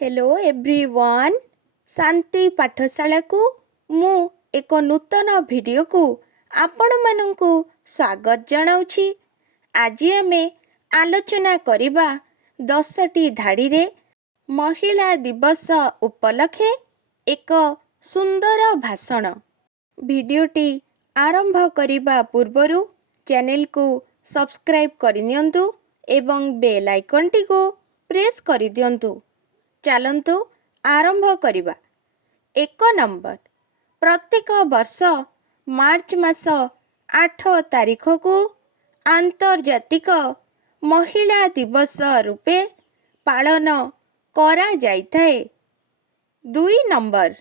Hello everyone शांति पाठशाला को मु एक नूतन वीडियो को आपण मानंकु स्वागत जनाउछि। आज आमे आलोचना करिबा 10टी धाड़ी रे महिला दिवस उपलक्षे एक सुंदर भाषण। वीडियोटी आरंभ करिबा पूर्वरु चैनल को सब्सक्राइब करिनियंतु एवं बेल आइकन टी को प्रेस करि दियंतु। चलंतु आरंभ करिबा। 1 नंबर प्रत्येक वर्ष मार्च मास 8 तारिख को आंतर्जातिक महिला दिवस रूपे पालन करा जाइथाए। 2 नंबर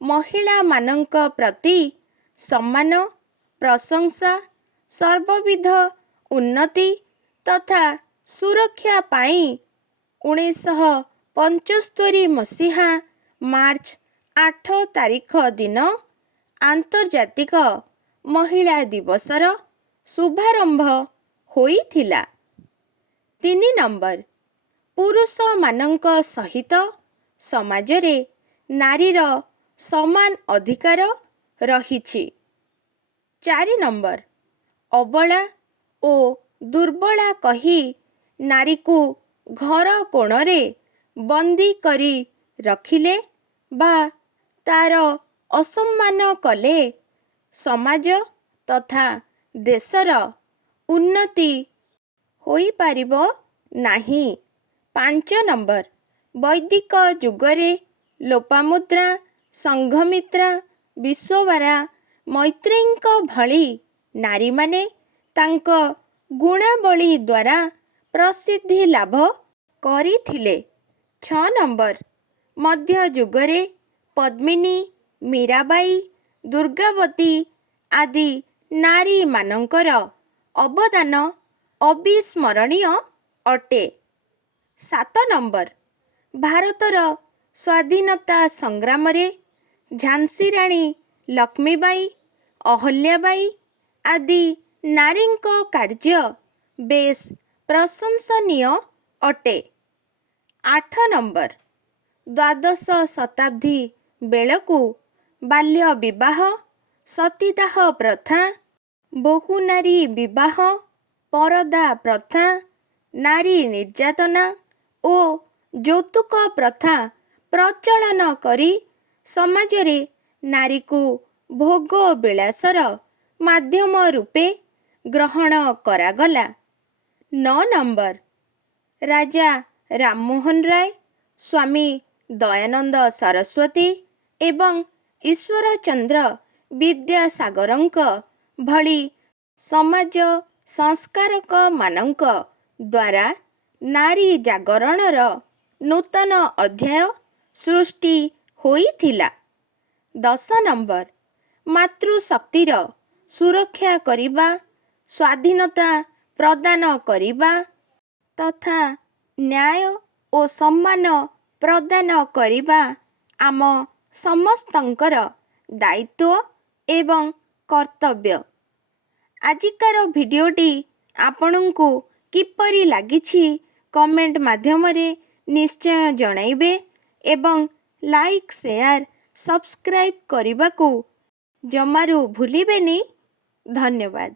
महिला मानंक प्रति सम्मान प्रशंसा सर्वविध उन्नति तथा सुरक्षा पाई 1975 मसीहा मार्च 8 तारिख दिन आंतर्जातिक महिला दिवसर शुभारंभ होइथिला। 3 नंबर पुरुष मानंक सहित समाजरे नारीर समान अधिकार रहिछि। 4 नंबर अबला ओ दुर्बला कही नारी को घर कोणरे बंदी करी रखिले बा तार असम्मान कले समाज तथा देशर उन्नति होई पारिबो नाही। 5 नंबर वैदिक जुगरे लोपामुद्रा संघमित्रा विश्वबारा मैत्रेयींक भଳି नारी माने तांक गुणावली द्वारा प्रसिद्धि लाभ करिथिले। 6 नंबर मध्य जुगरे पद्मिनी मीराबाई दुर्गावती आदि नारी मानंकर अवदान अविस्मरणीय अटे। 7 नंबर भारतर स्वाधीनता संग्राम रे झांसी राणी लक्ष्मीबाई अहल्याबाई आदि नारींक कार्य बेस प्रशंसनीय अटे। 8 नंबर द्वादश शताब्दी बेलकु बाल्य विवाह सतीदाह प्रथा बहु नारी विवाह परदा प्रथा नारी निर्यातना ओ यौतुक प्रथा प्रचलन करी समाजरे नारी को भोग विलासर माध्यम रूपे ग्रहण करागला। 9 नंबर राजा राममोहन राय स्वामी दयानंद सरस्वती एवं ईश्वर चंद्र विद्यासागरंक भଳି समाज संस्कारक मानंक द्वारा नारी जागरणर नूतन अध्याय सृष्टि होइथिला। 10 नंबर मातृशक्तिर सुरक्षा करिबा स्वाधीनता प्रदान करिबा तथा न्याय ओ सम्मान प्रदान करिबा आम समस्तंकर दायित्व एवं कर्तव्य। आजिकार भिडियोटी आपणंकु किपरि लागिछि कमेंट माध्यम रे निश्चय जणाइबे एवं लाइक शेयर सब्सक्राइब करने को जमारू भूलिबेनी। धन्यवाद।